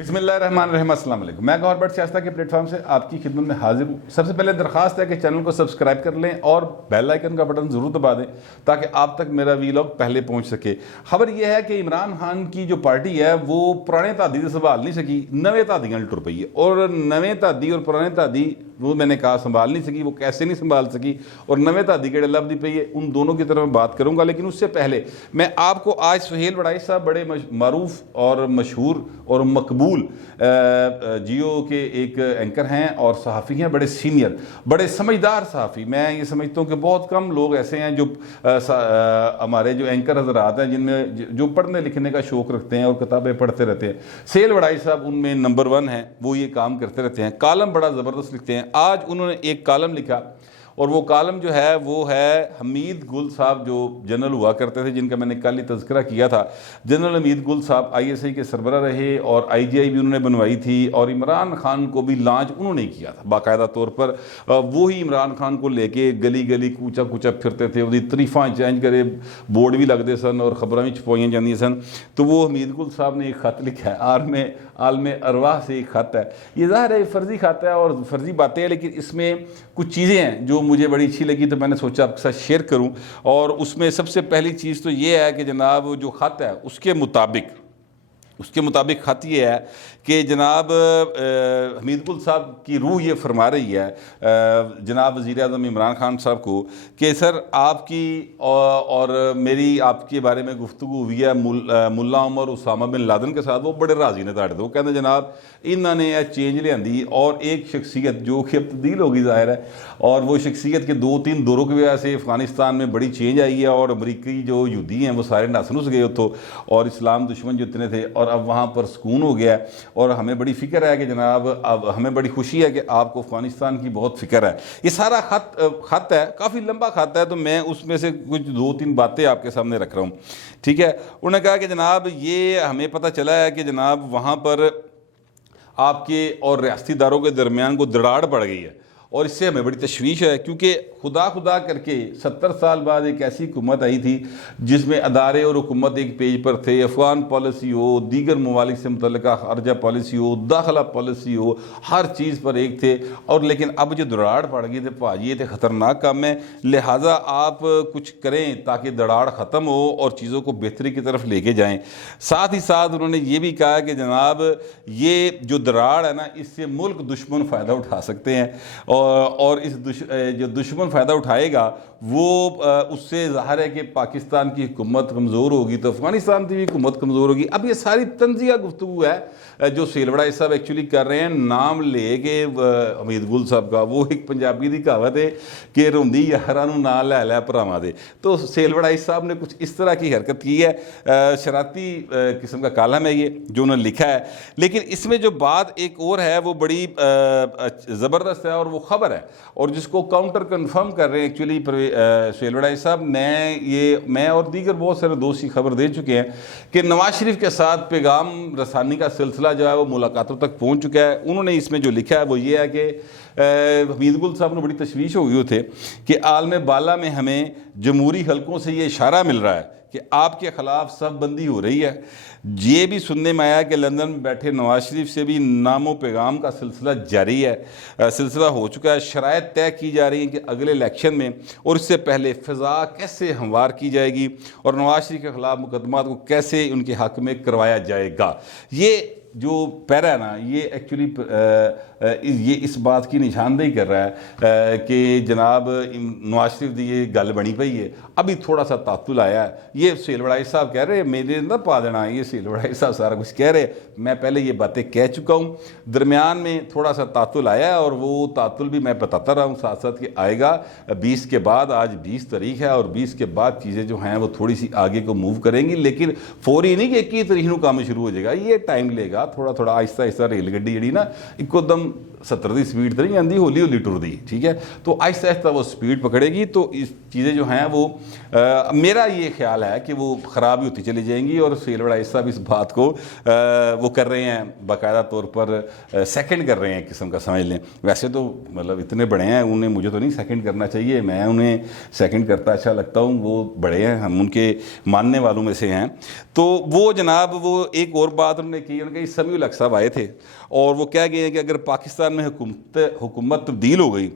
बिस्मिल्लाहिर्रहमानिर्रहीम, अस्सलाम वालेकुम। मैं गौहर बट सियासत के प्लेटफॉर्म से आपकी खिदमत में हाजिर हूँ। सबसे पहले दरखास्त है कि चैनल को सब्सक्राइब कर लें और बेल आइकन का बटन ज़रूर दबा दें ताकि आप तक मेरा वीलॉग पहले पहुँच सके। खबर यह है कि इमरान खान की जो पार्टी है वो पुराने तादी से संभाल नहीं सकी, नवे तादियाँ टुर पई है। और नवे तादी और पुराने तादी वो मैंने कहा संभाल नहीं सकी, वो कैसे नहीं संभाल सकी और नवे तादी के लब दी पई है, उन दोनों की तरफ मैं बात करूँगा। लेकिन उससे पहले मैं आपको आज सुहेल वड़ाई साहब बड़े मारूफ और मशहूर और मकबूल जियो के एक एंकर हैं और सहाफ़ी हैं, बड़े सीनियर, बड़े समझदार सहाफ़ी। मैं ये समझता हूँ कि बहुत कम लोग ऐसे हैं जो हमारे जो एंकर हजरात हैं जिनमें जो पढ़ने लिखने का शौक़ रखते हैं और किताबें पढ़ते रहते हैं। सुहेल वड़ाई साहब उनमें नंबर 1 हैं, वो ये काम करते रहते हैं, कालम बड़ा ज़बरदस्त लिखते हैं। आज उन्होंने एक कालम लिखा और वो कालम जो है वो है हमीद गुल साहब जो जनरल हुआ करते थे, जिनका मैंने कल ही तज़किरा किया था। जनरल हमीद गुल साहब ISI के सरबरा रहे और IGI भी उन्होंने बनवाई थी और इमरान खान को भी लॉन्च उन्होंने किया था बाकायदा तौर पर। वो ही इमरान खान को लेके गली गली कूचा कूचा फिरते थे, उसकी तरीफा चेंज करे, बोर्ड भी लगते सन और खबर भी छपाई जाती सन। तो वो हमीद गुल साहब ने एक ख़त लिखा है, आलम अरवाह से एक ख़त है। ये ज़ाहिर है फ़र्ज़ी ख़त है और फ़र्ज़ी बातें हैं, लेकिन इसमें कुछ चीज़ें हैं जो मुझे बड़ी अच्छी लगी तो मैंने सोचा आपके साथ शेयर करूं। और उसमें सबसे पहली चीज़ तो ये है कि जनाब जो ख़त है उसके मुताबिक ख़त ये है कि जनाब हमीद गुल साहब की रूह ये फरमा रही है जनाब वज़ीर आज़म इमरान खान साहब को कि सर आपकी और मेरी आपके बारे में गुफ्तगू हुई है मुल्ला उमर उसामा बिन लादन के साथ, वो बड़े राजी ने ताड़े। वो कहते जनाब इन्होंने चेंज लियांदी और एक शख्सियत जो कि अब तब्दील होगी ज़ाहिर है, और वो शख्सियत के 2-3 दौरों की वजह से अफ़गानिस्तान में बड़ी चेंज आई है और अमरीकी जो यहूदी हैं वो सारे नस नुस गए तो, और इस्लाम दुश्मन जितने थे, और अब वहाँ पर सुकून हो गया और हमें बड़ी फ़िक्र है कि जनाब अब हमें बड़ी खुशी है कि आपको अफ़गानिस्तान की बहुत फ़िक्र है। ये सारा ख़त है, काफ़ी लंबा ख़त है, तो मैं उसमें से कुछ 2-3 बातें आपके सामने रख रहा हूँ, ठीक है। उन्होंने कहा कि जनाब ये हमें पता चला है कि जनाब वहाँ पर आपके और रियासती इदारों के दरमियान को दराड़ पड़ गई है और इससे हमें बड़ी तशवीश है, क्योंकि खुदा करके 70 साल बाद एक ऐसी हुकूमत आई थी जिसमें अदारे और हुकूमत एक पेज पर थे। अफ़गान पॉलिसी हो, दीगर ममालिक से मुतल्लिका ख़ारजा पॉलिसी हो, दाखिला पॉलिसी हो, हर चीज़ पर एक थे। और लेकिन अब जो दराड़ पड़ गई थे भाजी, ये तो ख़तरनाक काम है, लिहाजा आप कुछ करें ताकि दराड़ ख़त्म हो और चीज़ों को बेहतरी की तरफ लेके जाएँ। साथ ही साथ उन्होंने ये भी कहा कि जनाब ये जो दराड़ है ना, इससे मुल्क दुश्मन फ़ायदा उठा सकते हैं और इस जो दुश्मन फ़ायदा उठाएगा वो उससे ज़ाहिर है कि पाकिस्तान की हुकूमत कमज़ोर होगी तो अफ़गानिस्तान की भी हुकूमत कमज़ोर होगी। अब ये सारी तंज़िया गुफ्तगू है जो सुहेल वड़ाई साहब एक्चुअली कर रहे हैं, नाम ले के हमीद गुल साहब का। वो एक पंजाबी की कहावत है कि रोंदी यारां नूं नां लै लै भरावां दे। तो सुहेल वड़ाई साहब ने कुछ इस तरह की हरकत की है, शरारती किस्म का कालम है ये जो उन्होंने लिखा है। लेकिन इसमें जो बात एक और है वो बड़ी ज़बरदस्त है और वो ख़बर है और जिसको काउंटर कन्फर्म कर रहे हैं एक्चुअली सुहेल वड़ाई साहब ने। मैं और दीगर बहुत सारे दोस्त की खबर दे चुके हैं कि नवाज शरीफ के साथ पैगाम रसानी का सिलसिला जो है वो मुलाकातों तक पहुंच चुका है। उन्होंने इसमें जो लिखा है वो ये है कि हमीद गुल साहब ने बड़ी तशवीश हो गई थे कि आलम बाला में हमें जमहूरी हलकों से ये इशारा मिल रहा है कि आपके ख़िलाफ़ सब बंदी हो रही है। ये भी सुनने में आया कि लंदन में बैठे नवाज शरीफ से भी नामो पैगाम का सिलसिला जारी है, सिलसिला हो चुका है। शराइत तय की जा रही हैं कि अगले इलेक्शन में और इससे पहले फ़िज़ा कैसे हमवार की जाएगी और नवाज शरीफ के ख़िलाफ़ मुकदमात को कैसे उनके हक़ में करवाया जाएगा। ये जो पैरा है ना, ये एक्चुअली ये इस बात की निशानदेही कर रहा है कि जनाब नवाज शरीफ की ये गल बनी पई है। अभी थोड़ा सा तातुल आया है, ये सुहेल वड़ाई साहब कह रहे हैं मेरे ना पा देना, ये सुहेल वड़ाई साहब सारा कुछ कह रहे हैं, मैं पहले ये बातें कह चुका हूँ। दरमियान में थोड़ा सा तातुल आया है और वो तातुल भी मैं बताता रहा हूँ साथ साथ कि आएगा 20 के बाद। आज 20 तारीख है और 20 के बाद चीज़ें जो हैं वो थोड़ी सी आगे को मूव करेंगी, लेकिन फौरी नहीं कि 21 तारीख को काम शुरू हो जाएगा, ये टाइम लेगा। थोड़ा थोड़ा आहिस्ता आहिस्ता रेलगड्डी जी ना एकदम 70 की स्पीड तो नहीं आती, हौली हौली टुरदी, ठीक है। तो आहिस्ता आहिस्ता वो स्पीड पकड़ेगी तो इस चीज़ें जो हैं वो मेरा ये ख्याल है कि वो ख़राब ही होती चली जाएंगी। और सुहेल वड़ाई साहब इस बात को वो कर रहे हैं, बाकायदा तौर पर सेकंड कर रहे हैं, किस्म का समझ लें। वैसे तो मतलब इतने बड़े हैं, उन्हें मुझे तो नहीं सेकंड करना चाहिए, मैं उन्हें सेकंड करता अच्छा लगता हूँ, वो बड़े हैं, हम उनके मानने वालों में से हैं। तो वो जनाब वो एक और बात उन्होंने की, उन्होंने कहा समीउल हक साहब आए थे और वो कह गए हैं कि अगर पाकिस्तान में हुकूमत तब्दील हो गई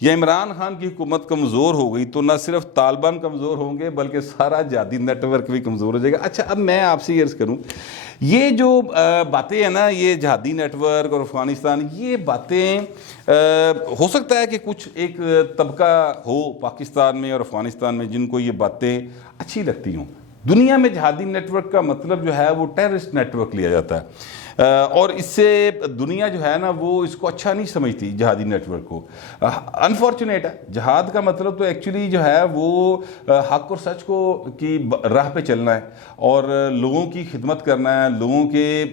या इमरान खान की हुकूमत कमज़ोर हो गई तो ना सिर्फ तालिबान कमज़ोर होंगे बल्कि सारा जिहादी नेटवर्क भी कमज़ोर हो जाएगा। अच्छा, अब मैं आपसे ये अर्ज़ करूँ, ये जो बातें हैं ना, ये जिहादी नेटवर्क और अफ़गानिस्तान, ये बातें हो सकता है कि कुछ एक तबका हो पाकिस्तान में और अफ़गानिस्तान में जिनको ये बातें अच्छी लगती हों। दुनिया में जिहादी नेटवर्क का मतलब जो है वो टेररिस्ट नेटवर्क लिया जाता है और इससे दुनिया जो है ना वो इसको अच्छा नहीं समझती जिहादी नेटवर्क को। अनफॉर्चुनेट है, जिहाद का मतलब तो एक्चुअली जो है वो हक और सच को की राह पे चलना है और लोगों की खिदमत करना है, लोगों के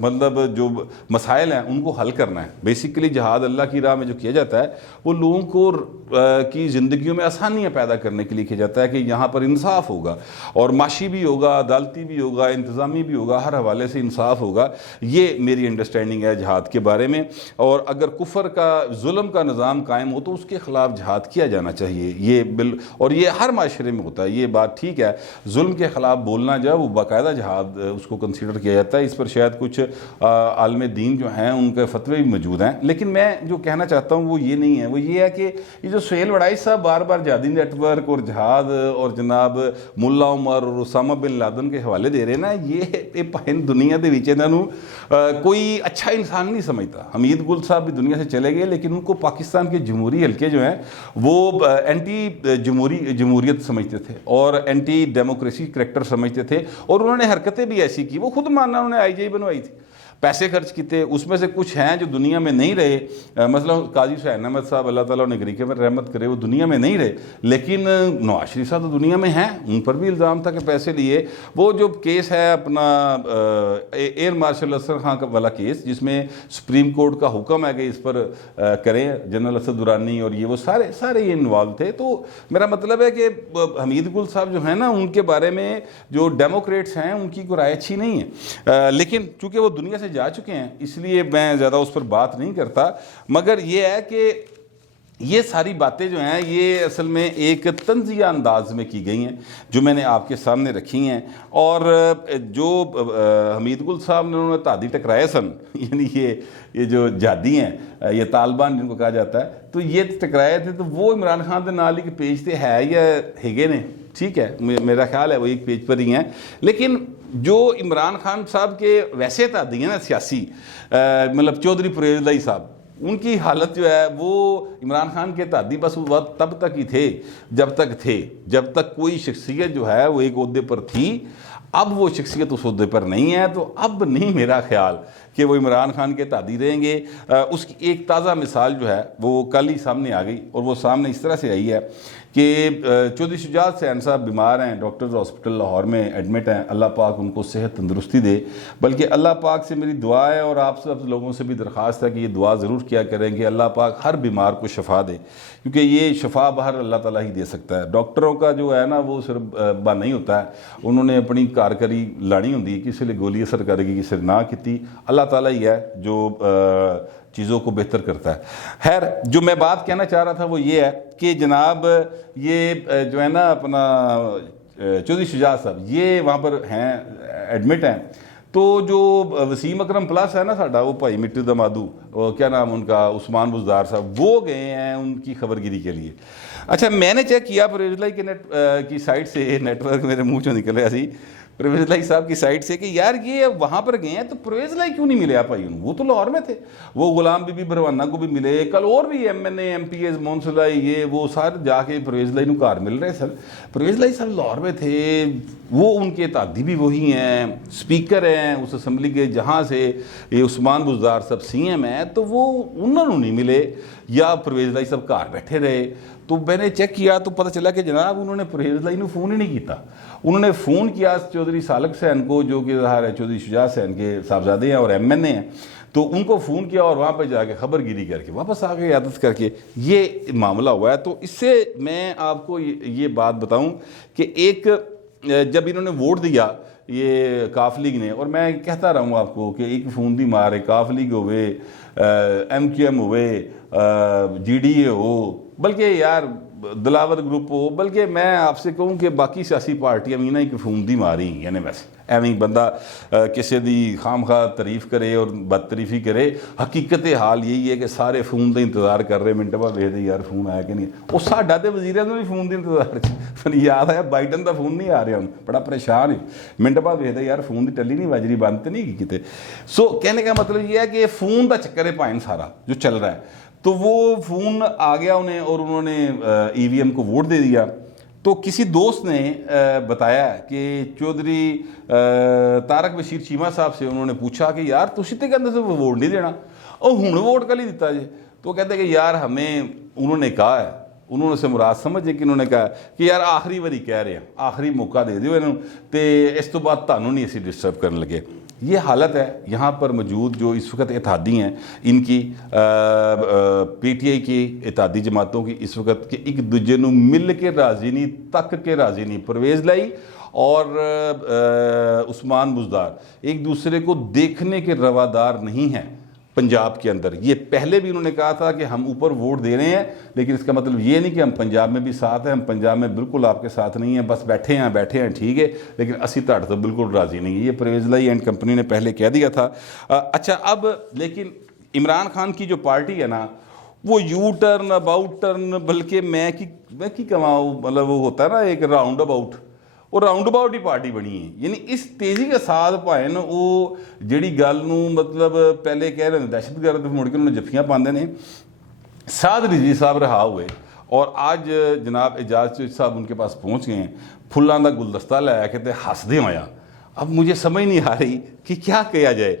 मतलब जो मसाइल हैं उनको हल करना है। बेसिकली जिहाद अल्लाह की राह में जो किया जाता है वो लोगों को की ज़िंदगियों में आसानियाँ पैदा करने के लिए किया जाता है कि यहाँ पर इंसाफ होगा और माशी भी होगा, अदालती भी होगा, इंतज़ामी भी होगा, हर हवाले से इंसाफ होगा। ये मेरी अंडरस्टैंडिंग है जिहाद के बारे में। और अगर कुफर का जुल्म का निज़ाम कायम हो तो उसके ख़िलाफ़ जिहाद किया जाना चाहिए, ये बिल और ये हर माशरे में होता है, ये बात ठीक है। जुल्म के ख़िलाफ़ बोलना जो है वो बाकायदा जिहाद उसको कंसीडर किया जाता है। इस पर शायद कुछ आलम दीन जो हैं उनके फतवे भी मौजूद हैं, लेकिन मैं जो कहना चाहता हूँ वो ये नहीं है। वो ये है कि ये जो सुहेल वड़ाई साहब बार बार जिहादी नेटवर्क और जिहाद और जनाब मुल्ला उमर और उसामा बिन लादन के हवाले दे रहे हैं ना, ये पाइन दुनिया के विच इन्हों कोई अच्छा इंसान नहीं समझता। हमीद गुल साहब भी दुनिया से चले गए लेकिन उनको पाकिस्तान के जमहूरी हल्के जो हैं वो एंटी जमहूरियत समझते थे और एंटी डेमोक्रेसी करैक्टर समझते थे और उन्होंने हरकतें भी ऐसी की। वो खुद मानना उन्होंने IJ बनवाई थी, पैसे खर्च किए, उसमें से कुछ हैं जो दुनिया में नहीं रहे। मतलब काजी हुसैन अहमद साहब अल्लाह ताला उन्हें गरीके में रहमत करे, वो दुनिया में नहीं रहे, लेकिन नवाज शरीफ साहब तो दुनिया में हैं, उन पर भी इल्ज़ाम था कि पैसे लिए। वो जो केस है अपना एयर मार्शल असद खान का वाला केस जिसमें सुप्रीम कोर्ट का हुक्म है कि इस पर करें, जनरल असद दुरानी और ये वो सारे ये इन्वॉल्व थे। तो मेरा मतलब है कि हमीद गुल साहब जो है ना उनके बारे में जो डेमोक्रेट्स हैं उनकी कोई राय अच्छी नहीं है, लेकिन चूँकि वो दुनिया से जा चुके हैं इसलिए मैं ज़्यादा उस पर बात नहीं करता। मगर ये है कि ये सारी बातें जो हैं ये असल में एक तंज़िया अंदाज में की गई हैं जो मैंने आपके सामने रखी हैं। और जो हमीद गुल साहब ने उन्होंने तादी टकराए सन, यानी ये जो जिहादी हैं, ये तालिबान जिनको कहा जाता है, तो ये टकराए थे तो वो इमरान खान के नाल ही पेज पे है या हैगे ने, ठीक है, मेरा ख्याल है वो एक पेज पर ही हैं। लेकिन जो इमरान खान साहब के वैसे तादी हैं ना सियासी, मतलब चौधरी परवेज़ लाई साहब, उनकी हालत जो है वो इमरान खान के तादी बस वक्त तब तक ही थे जब तक कोई शख्सियत जो है वो एक ओहदे पर थी। अब वो शख्सियत उस ओहदे पर नहीं है, तो अब नहीं मेरा ख्याल कि वो इमरान खान के तादी रहेंगे। उसकी एक ताज़ा मिसाल जो है वो कल ही सामने आ गई और वो सामने इस तरह से आई है कि चौधरी शुजात हुसैन साहब बीमार हैं, डॉक्टर्स हॉस्पिटल लाहौर में एडमिट हैं, अल्लाह पाक उनको सेहत तंदुरुस्ती दे। बल्कि अल्लाह पाक से मेरी दुआ है और आप सब लोगों से भी दरख्वास्त है कि ये दुआ ज़रूर किया करें कि अल्लाह पाक हर बीमार को शफा दे, क्योंकि ये शफा बाहर अल्लाह ताला ही दे सकता है। डॉक्टरों का जो है ना वो सिर्फ बा नहीं होता है, उन्होंने अपनी कारकरी लानी होंगी, किसी ने गोली असर करेगी किसी ने ना की, अल्लाह ताला ही है जो चीज़ों को बेहतर करता है। खैर, जो मैं बात कहना चाह रहा था वो ये है कि जनाब ये जो है ना अपना चौधरी शुजात साहब ये वहाँ पर हैं, एडमिट हैं। तो जो वसीम अकरम प्लस है ना साडा, वो भाई मिट्टी दमादू, क्या नाम उनका, उस्मान बुज़दार साहब, वो गए हैं उनकी खबरगिरी के लिए। अच्छा, मैंने चेक किया परवेज़ लाई के की साइट से, नेटवर्क मेरे मुँह चो निकल रहा सी परवेज़ लाई साहब की साइड से, कि यार ये वहाँ पर गए हैं तो परवेज़ लाई क्यों नहीं मिले आप भाई, वो तो लाहौर में थे, वो गुलाम बीबी बरवाना को भी मिले, कल और भी MNA MPs मोनसलाई ये वो सारे जाके परवेज़ लाई घर मिल रहे। सर परवेज़ लाई साहब लाहौर में थे, वो उनके तादी भी वही हैं, स्पीकर हैं उस असम्बली के जहाँ से ये उस्मान बुज़दार साहब CM हैं, तो वो उन्होंने नहीं मिले या परवेज़ लाई साहब घर बैठे रहे। तो मैंने चेक किया तो पता चला कि जनाब उन्होंने परवेज़ लाई को फ़ोन ही नहीं किया। उन्होंने फ़ोन किया चौधरी सालक हुसैन को, जो कि ज़ाहिर है चौधरी शुजा हुसैन के साहबजादे हैं और MNA हैं, तो उनको फ़ोन किया और वहाँ पे जाके खबरगिरी करके वापस आ गए आदत करके। ये मामला हुआ है। तो इससे मैं आपको ये बात बताऊँ कि एक जब इन्होंने वोट दिया ये काफ लीग ने, और मैं कहता रहा हूँ आपको कि एक फ़ोन दी मार है, काफ लीग होवे, MQM होवे, GDA हो, बल्कि यार दिलावर ग्रुप हो, बल्कि मैं आपसे कहूँ कि बाकी सियासी पार्टियां भी ना एक फ़ोन दी मारी यानी वैसे एवं बंदा किसी दी खाम खा तारीफ करे और बदतरीफी करे। हकीकत हाल यही है कि सारे फ़ोन का इंतज़ार कर रहे, मिनट बाद देखते यार फ़ोन आया कि नहीं। वो साडा तो वज़ीरां दा भी फ़ोन के इंतज़ार फिर याद आया बाइडन का फ़ोन नहीं आ रहा, हूँ बड़ा परेशान है, मिनट बाद देखते यार फ़ोन की टली नहीं बज रही, बंद तो नहीं की किते। सो कहने का मतलब ये है कि फ़ोन का चक्कर है पाइन सारा जो चल रहा है। तो वो फ़ोन आ गया उन्हें और उन्होंने EVM को वोट दे दिया। तो किसी दोस्त ने बताया कि चौधरी तारक बशीर चीमा साहब से उन्होंने पूछा कि यार तुसी तो कहते थे वोट नहीं देना, और हुण वोट कल ही दिता जे। तो कहते कि यार हमें, उन्होंने कहा है, उन्होंने से मुराद समझे कि उन्होंने कहा कि यार आखिरी बारी कह रहे हैं, आखिरी मौका दे दियो इन्हों, तो इस तो बाद तुहानू नहीं असी डिस्टर्ब करने लगे। ये हालत है यहाँ पर मौजूद जो इस वक्त इत्तेहादी हैं इनकी, PTI की इत्तेहादी जमातों की इस वक्त कि एक दूजे नू मिल के राजी नहीं, तक के राजी नहीं। परवेज़ लाई और उस्मान बुज़दार एक दूसरे को देखने के रवादार नहीं हैं पंजाब के अंदर। ये पहले भी उन्होंने कहा था कि हम ऊपर वोट दे रहे हैं, लेकिन इसका मतलब ये नहीं कि हम पंजाब में भी साथ हैं, हम पंजाब में बिल्कुल आपके साथ नहीं हैं, बस बैठे हैं ठीक है, लेकिन असी तड़ तो बिल्कुल राज़ी नहीं है। ये परवेज़ लाई एंड कंपनी ने पहले कह दिया था। अच्छा, अब लेकिन इमरान खान की जो पार्टी है ना, वो यू टर्न अबाउट टर्न, बल्कि मैं की कमाऊँ, मतलब वो होता है ना एक राउंड अबाउट, वो राउंड अबाउट ही पार्टी बनी है। यानी इस तेज़ी के साथ भाएं वो जिहड़ी गल नूं मतलब पहले कह रहे हैं दहशतगर्द, मुड़ के उन्होंने जफ्फियां पाते हैं। साद रिजवी साहब रहा हुए और आज जनाब एजाज साहब उनके पास पहुँच गए हैं, फुल्लां दा गुलदस्ता लै के ते हसदे होया। अब मुझे समझ नहीं आ रही कि क्या किया जाए।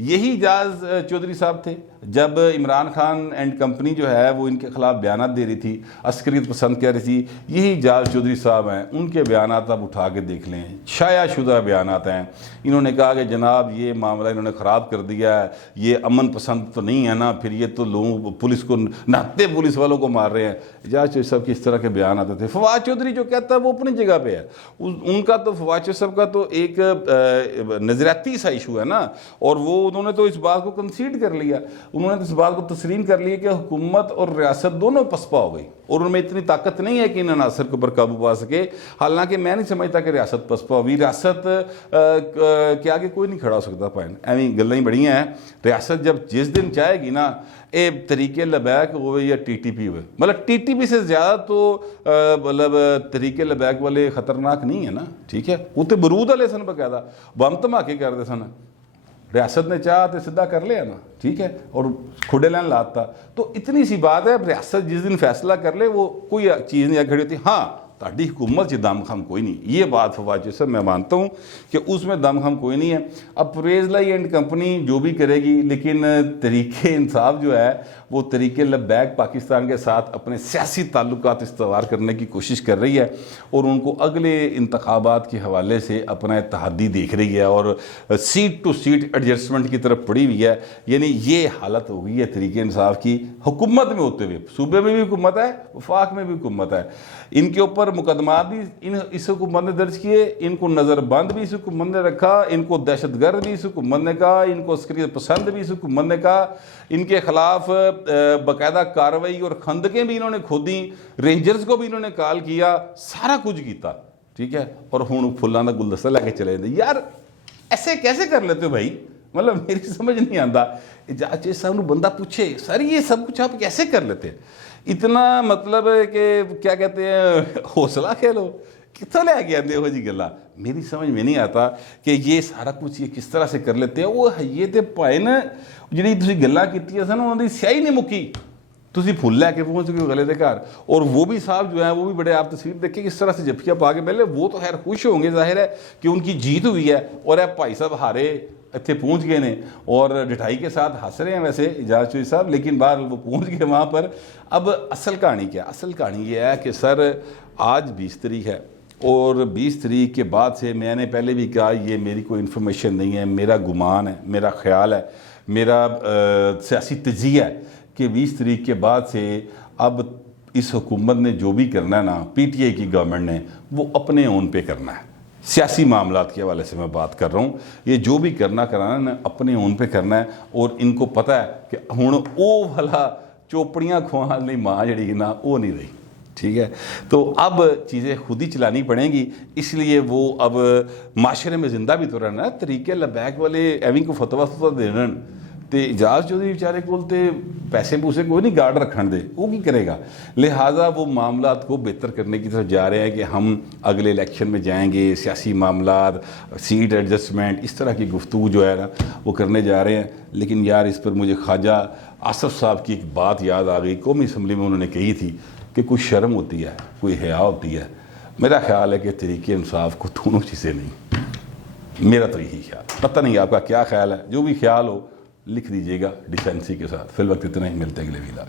यही एजाज चौधरी साहब थे जब इमरान खान एंड कंपनी जो है वो इनके ख़िलाफ़ बयानात दे रही थी, अस्करियत पसंद कह रही थी। यही एजाज चौधरी साहब हैं, उनके बयानात आप उठा के देख लें, शायाशुदा बयानात हैं। इन्होंने कहा कि जनाब ये मामला इन्होंने ख़राब कर दिया है, ये अमन पसंद तो नहीं है ना, फिर ये तो लोग पुलिस को नहाते पुलिस वालों को मार रहे हैं। एजाज चौधरी साहब की इस तरह के बयान आते थे। फवाद चौधरी जो कहता है वो अपनी जगह पर है, उनका तो फवाद चौधरी साहब का तो एक नज़रियाती सा इशू है ना, और वो उन्होंने तो इस बात को कंसीड कर लिया, उन्होंने तो इस बात को तस्लीम कर लिया कि हुकूमत और रियासत दोनों पसपा हो गई और उनमें इतनी ताकत नहीं है कि इन अनासर के ऊपर काबू पा सके। हालांकि मैं नहीं समझता कि रियासत पसपा हुई, रियासत के आगे कोई नहीं खड़ा हो सकता। पैन एवं गल्लां ही बड़ियां हैं। रियासत जब जिस दिन चाहेगी ना, ये तरीके लबैक हो या TTP हो, मतलब TTP से ज़्यादा तो मतलब तरीके लबैक वाले ख़तरनाक नहीं है ना, ठीक है। वो तो बरूद वाले सन, बकायदा बम धमाके करते सन, रियासत ने चाह तो सीधा कर लिया ना, ठीक है, और खुडे लैन लाता। तो इतनी सी बात है, रियासत जिस दिन फैसला कर ले वो कोई चीज़ नहीं खड़ी होती। हाँ, ताड़ी हुकूमत से दमखम कोई नहीं, ये बात फवाद साहब मैं मानता हूँ कि उसमें दमखम कोई नहीं है। अब परवेज़ लाई एंड कंपनी जो भी करेगी, लेकिन तरीके इंसाफ जो है वो तरीके लबैक पाकिस्तान के साथ अपने सियासी ताल्लुकात इस्तवार करने की कोशिश कर रही है और उनको अगले इंतखाबात के हवाले से अपना इत्तेहादी देख रही है और सीट टू सीट एडजस्टमेंट की तरफ पड़ी हुई है। यानी ये हालत हो गई है तरीके इंसाफ की हुकूमत में होते हुए। सूबे में भी हुकूमत है, वफाक में भी हुकूमत है, इनके ऊपर मुकदमा भी इस हुकूमत ने दर्ज किए, इनको नज़रबंद भी इस हुकूमत ने रखा, इनको दहशतगर्द भी इस हुकूमत ने कहा, इनको अस्करियत पसंद भी इस हुकूमत ने कहा, इनके खिलाफ बाकायदा कार्रवाई और खंदकें भी इन्होंने खोदी, रेंजर्स को भी इन्होंने कॉल किया, सारा कुछ किया, ठीक है। और हुण फुल्लां दा गुलदस्ता लैके चले जाते। यार ऐसे कैसे कर लेते हो भाई, मतलब मेरी समझ नहीं आता। एजाज साहब नूं बंदा पूछे सर ये सब कुछ आप कैसे कर लेते हैं, इतना मतलब है कि क्या कहते हैं हौसला कह लो, कितों लैके आते हो जी गल्लां, मेरी समझ में नहीं आता कि ये सारा कुछ ये किस तरह से कर लेते हैं। वो ये तो भाई ना जिहड़ी तुसीं गल्लां कीतियां सन उन्हां दी स्याही नहीं मुक्की, तुसीं फुल लैके पहुँच गए अगले के घर। और वो भी साहब जो है वो भी बड़े, आप तस्वीर देखें किस तरह से जफ्फियाँ पा के, पहले वो तो खैर खुश होंगे, जाहिर है कि उनकी जीत हुई है और भाई साहब हारे, इतने पहुँच गए ने और ढिठाई के साथ हंस रहे हैं वैसे इजाज़ चौधरी साहब, लेकिन बाहर वो पहुँच गए वहाँ पर। अब असल कहानी क्या, असल कहानी ये है कि सर आज 20 तारीख है और 20 तारीख के बाद से मैंने पहले भी कहा ये मेरी कोई इन्फॉर्मेशन नहीं है, मेरा गुमान है, मेरा ख्याल है, मेरा सियासी तजिया है कि 20 तारीख के बाद से अब इस हुकूमत ने जो भी करना है ना, पीटीआई की गवर्नमेंट ने, वो अपने ओन पे करना है। सियासी मामलात के हवाले से मैं बात कर रहा हूँ, ये जो भी करना कराना ना अपने ओन पे करना है। और इनको पता है कि हुण वो वाला चोपड़ियाँ खुआने वाली माँ जड़ी ना वो नहीं रही, ठीक है। तो अब चीज़ें खुद ही चलानी पड़ेंगी, इसलिए वो अब माशरे में ज़िंदा भी तो रहना है। तरीके लबैक वाले एवं को फतवा देना तो इजाज़ चौधरी बेचारे को पैसे पूसे कोई नहीं गार्ड रखने दे, वो की करेगा। लिहाजा वो मामलात को बेहतर करने की तरफ जा रहे हैं कि हम अगले इलेक्शन में जाएंगे, सियासी मामलात, सीट एडजस्टमेंट, इस तरह की गुफ्तगू जो है ना वो करने जा रहे हैं। लेकिन यार इस पर मुझे ख्वाजा आसफ साहब की एक बात याद आ गई, कौमी असम्बली में उन्होंने कही थी कि कोई शर्म होती है, कोई हया होती है। मेरा ख्याल है कि तरीके इंसाफ को दोनों चीज़ें नहीं, मेरा तो यही ख्याल, पता नहीं आपका क्या ख्याल है। जो भी ख्याल हो लिख दीजिएगा डिसेंसी के साथ। फिल वक्त इतना ही, मिलते हैं अगले वीडियो।